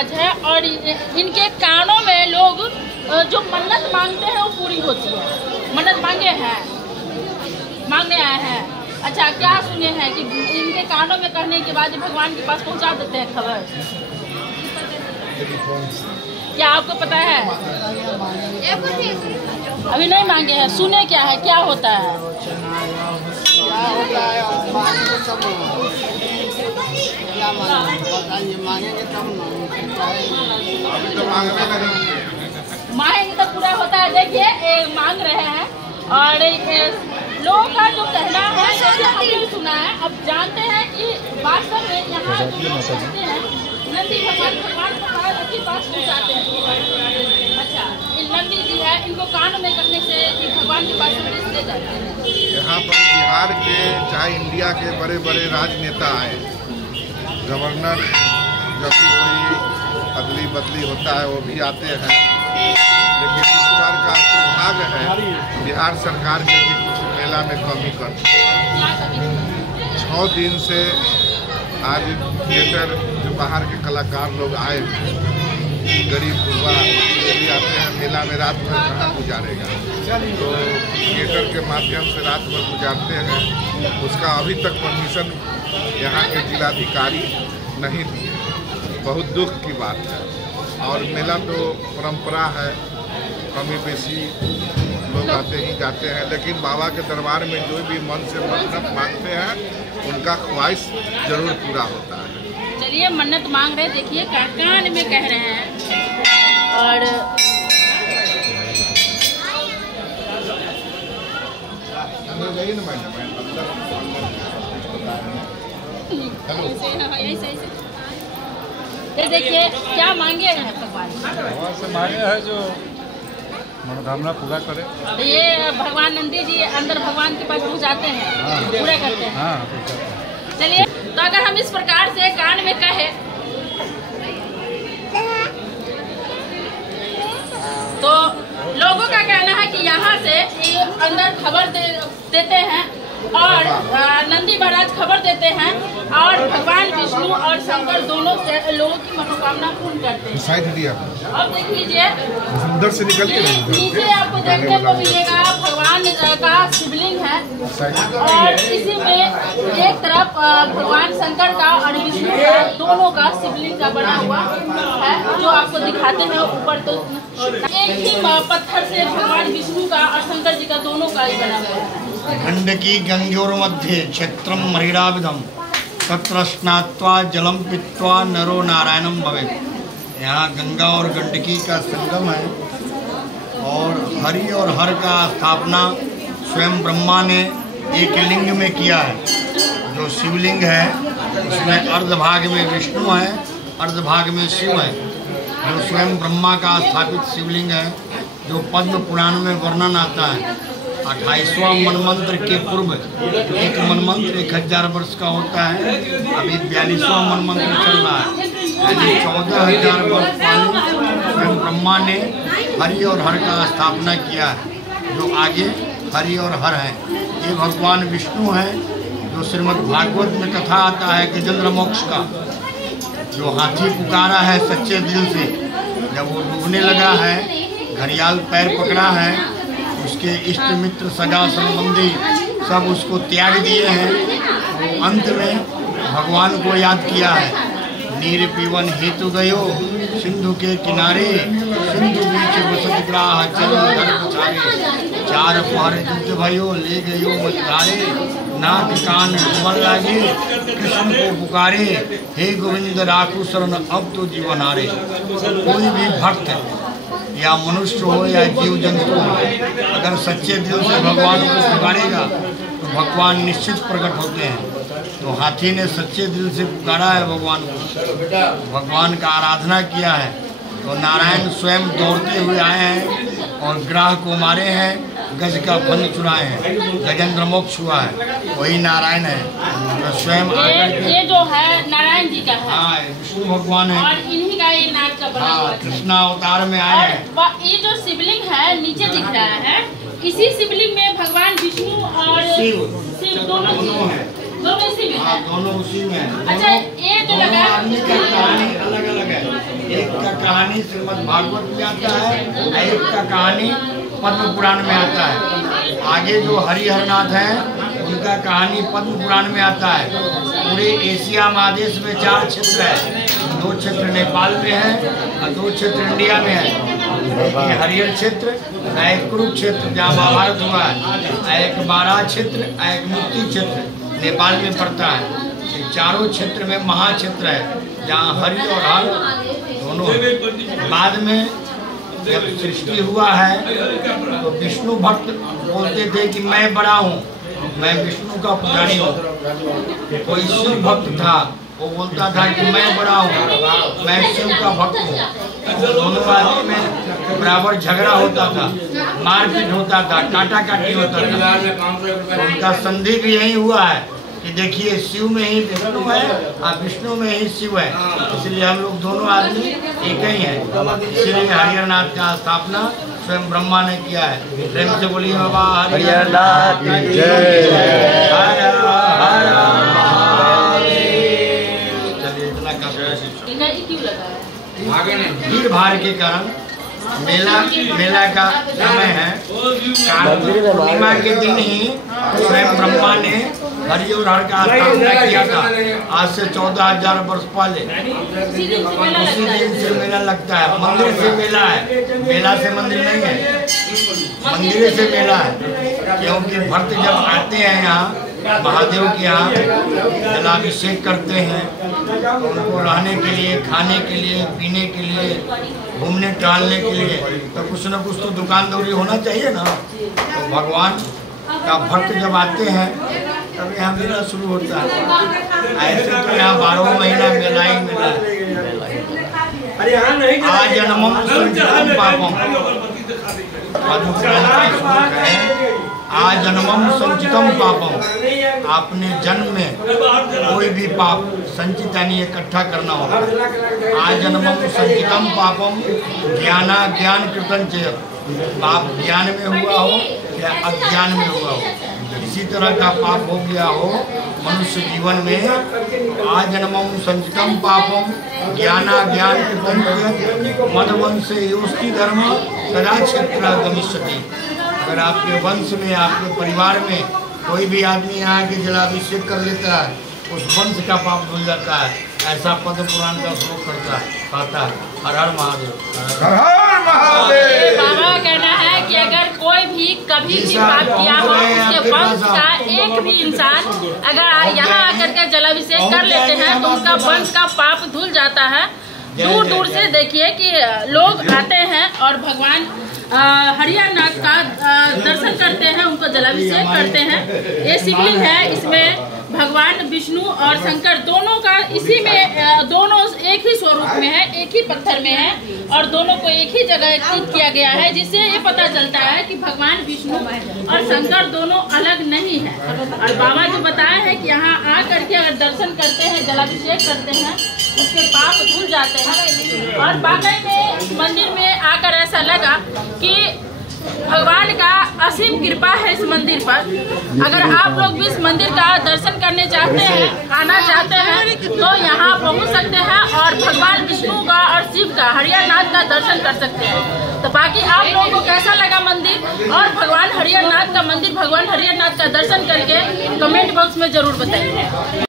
राज है और इनके कानों में लोग जो मन्नत मांगते हैं वो पूरी होती है। मन्नत मांगने आए हैं। अच्छा, क्या सुने हैं कि इनके कानों में करने के बाद भगवान के पास पहुंचा देते हैं खबर? क्या आपको पता है? अभी नहीं मांगे हैं, सुने क्या है, क्या होता है? मांगेंगे तो पूरा होता है। देखिए मांग रहे हैं और लोगों का जो कहना है जैसे हमने सुना है, अब जानते हैं कि वास्तव में यहाँ जो लोग कहते हैं नंदी भगवान के पास पहुँचाते हैं। अच्छा, नंदी जी है, इनको कान में करने से भगवान के पास संदेश ले जाते हैं। यहाँ पर बिहार के चाहे इंडिया के बड़े बड़े राजनेता आए, गवर्नर जब भी कोई अदली बदली होता है वो भी आते हैं, लेकिन इस बार का दुर्भाग्य है बिहार सरकार के भी कुछ मेला में कमी कर 6 दिन से आज थिएटर जो बाहर के कलाकार लोग आए, गरीब गुरबा जो भी आते हैं मेला में रात भर कहाँ गुजारेगा, तो थिएटर के माध्यम से रात भर गुजारते हैं। उसका अभी तक परमिशन यहाँ के जिलाधिकारी नहीं दिए, बहुत दुख की बात है। और मेला तो परंपरा है, कमी बेशी लोग आते ही जाते हैं, लेकिन बाबा के दरबार में जो भी मन से मन्नत मांगते हैं उनका ख्वाहिश जरूर पूरा होता है। चलिए, मन्नत मांग रहे, देखिए कान में कह रहे हैं। और ये देखिए क्या मांगे हैं भगवान से मांगे है जो मनोकामना पूरा करे। तो ये भगवान नंदी जी अंदर भगवान के पास पहुँचाते हैं, पूरा करते हैं। हाँ, चलिए, तो अगर हम इस प्रकार से कान में कहे तो लोगों का कहना है कि यहाँ से अंदर खबर देते हैं और नंदी महाराज खबर देते हैं और भगवान विष्णु और शंकर दोनों से लोगों की मनोकामना पूर्ण करते हैं। अब देख लीजिए, अंदर से निकल के नीचे आपको देखने को मिलेगा भगवान का शिवलिंग है और इसी में एक तरफ भगवान शंकर का और विष्णु का दोनों का शिवलिंग का बना हुआ है, जो आपको दिखाते हैं ऊपर। तो एक ही पत्थर से भगवान विष्णु का और शंकर जी का दोनों का ही बना हुआ है। गंडकी गंगोर मध्य क्षेत्रम मरीड़ाविधम तत्र स्नात्वा जलम पीत्वा नरो नारायणम भवेत्। यहाँ गंगा और गंडकी का संगम है और हरि और हर का स्थापना स्वयं ब्रह्मा ने एक लिंग में किया है। जो शिवलिंग है उसमें अर्धभाग में विष्णु है, अर्धभाग में शिव है। जो स्वयं ब्रह्मा का स्थापित शिवलिंग है, जो पद्म पुराण में वर्णन आता है। 28वां मनमंत्र के पूर्व एक मनमंत्र 1000 वर्ष का होता है, अभी 42वां मनमंत्र चल रहा है, यानी 14,000 वर्ष पहले स्वयं ब्रह्मा ने हरि और हर का स्थापना किया है। जो आगे हरि और हर है ये भगवान विष्णु है। जो श्रीमद् भागवत में कथा आता है गजेंद्र मोक्ष का, जो हाथी पुकारा है सच्चे दिल से, जब वो डूबने लगा है, घड़ियाल पैर पकड़ा है, उसके इष्ट मित्र सगा संबंधी सब उसको त्याग दिए हैं, तो अंत में भगवान को याद किया है। नीर पीवन हेतु गयो सिंधु के किनारे, सिंधु बीच बसत ग्राह चल छारे, चार पार युद्ध भयो ले गयो मझधारे, नाक कान डूबन लागे कृष्ण को पुकारे, हे गोविंद राखू शरण अब तो जीवन हारे। कोई भी भक्त या मनुष्य हो या जीव जंतु हो, अगर सच्चे दिल से भगवान को पुकारेगा तो भगवान निश्चित प्रकट होते हैं। तो हाथी ने सच्चे दिल से पुकारा है भगवान को, भगवान का आराधना किया है, तो नारायण स्वयं दौड़ते हुए आए हैं और ग्राह को मारे हैं, गज का फल चुराए हैं, गजेंद्र मोक्ष हुआ है, वही नारायण है। तो स्वयं ये जो है नारायण जी का है। हाँ, विष्णु भगवान है और इन्हीं का ये नाग का बना हुआ है। कृष्णा अवतार में आए हैं। ये जो शिवलिंग है नीचे दिख रहा है, इसी शिवलिंग में भगवान विष्णु और शिव दोनों हैं, दोनों शिव हैं। दोनों उसी में। अच्छा, ये जो लगा आदमी का कहानी अलग अलग है। ये कहानी श्रीमद् भागवत में आता है, एक का कहानी पद्म पुराण में आता है। आगे जो हरिहरनाथ हैं उनका कहानी पद्म पुराण में आता है। पूरे एशिया महादेश में 4 क्षेत्र है, 2 क्षेत्र नेपाल में है और 2 क्षेत्र इंडिया में है। एक हरिहर क्षेत्र, एक कुरुक्षेत्र जहाँ महाभारत हुआ है, एक बाराह क्षेत्र, एक मुक्ति क्षेत्र नेपाल में पड़ता है। चारों क्षेत्र में महाक्षेत्र है जहाँ हरि और हर दोनों। बाद में जब सृष्टि हुआ है तो विष्णु भक्त बोलते थे कि मैं बड़ा हूँ, मैं विष्णु का पुजारी हूँ। कोई शिव भक्त था, वो बोलता था कि मैं बड़ा हूँ, मैं शिव का भक्त हूँ। दोनों आदमी में बराबर झगड़ा होता था, मारपीट होता था, काटा काटी होता था। तो उनका संधि भी यही हुआ है कि देखिए शिव में ही विष्णु है और विष्णु में ही शिव है, इसलिए हम लोग दोनों आदमी एक ही हैं। इसलिए हरिहरनाथ का स्थापना स्वयं ब्रह्मा ने किया है। प्रेम से बोलिए बाबा हरिहरनाथ की जय। चलिए इतना भीड़ भाड़ के कारण मेला का समय है। कार्तिक पूर्णिमा के दिन ही स्वयं ब्रह्मा ने हरि और हर का स्थापना किया था। आज से 14,000 वर्ष पहले उसी दिन से मेला लगता है। मंदिर से मेला है, मेला से मंदिर नहीं है, मंदिर से मेला है। क्योंकि भक्त जब आते हैं यहाँ महादेव के यहाँ जलाभिषेक करते हैं, उनको रहने के लिए, खाने के लिए, पीने के लिए, घूमने टहलने के लिए तो कुछ न कुछ तो दुकानदारी होना चाहिए ना। तो भगवान का भक्त जब आते हैं तब यहाँ मेला शुरू होता है। ऐसे तो यहाँ 12 महीना मेला ही मेला है। आज जन्मम संचितम पापम, आज जन्मम संचितम पापम, आपने जन्म में कोई भी पाप संचित यानी इकट्ठा करना होगा। आज जन्मम संचितम पापम ज्ञाना ज्ञान कृतन चेत, पाप ज्ञान में हुआ हो या अज्ञान में हुआ हो, इसी तरह का पाप हो गया हो मनुष्य जीवन में। आज जन्मम संचितम पापम ज्ञाना ज्ञान कृतन चेत मदवंश योष्टि धर्म सदा क्षेत्र गमिष्यति। अगर आपके वंश में, आपके परिवार में कोई भी आदमी यहाँ के जलाभिषेक कर लेता है, उस वंश का पाप धुल जाता है। ऐसा पद्म पुराण का श्लोक कहता है। हर हर महादेव, हर हर महादेव। बाबा का कहना है कि अगर कोई भी कभी भी पाप किया हो, उसके वंश का एक भी इंसान अगर यहाँ आकर के जलाभिषेक कर लेते हैं तो उनका वंश का पाप धुल जाता है। दूर दूर से देखिए कि लोग आते हैं और भगवान हरिहरनाथ का दर्शन करते हैं, उनको जलाभिषेक करते हैं। ये शिवलिंग है, इसमें भगवान विष्णु और शंकर दोनों का इसी में दोनों एक ही स्वरूप में है, एक ही पत्थर में है और दोनों को एक ही जगह स्थित किया गया है, जिससे ये पता चलता है कि भगवान विष्णु और शंकर दोनों अलग नहीं है। और बाबा जो बताया है कि यहाँ आ करके अगर दर्शन करते हैं, जलाभिषेक करते हैं, उसके पाप धुल जाते हैं। और वाकई में मंदिर में आकर ऐसा लगा कि भगवान का असीम कृपा है इस मंदिर पर। अगर आप लोग भी इस मंदिर का दर्शन करने चाहते हैं, आना चाहते हैं तो यहाँ पहुँच सकते हैं और भगवान विष्णु का और शिव का, हरिहरनाथ का दर्शन कर सकते हैं। तो बाकी आप लोगों को कैसा लगा मंदिर और भगवान हरिहरनाथ का मंदिर, भगवान हरिहरनाथ का दर्शन करके कमेंट बॉक्स में जरूर बताइए।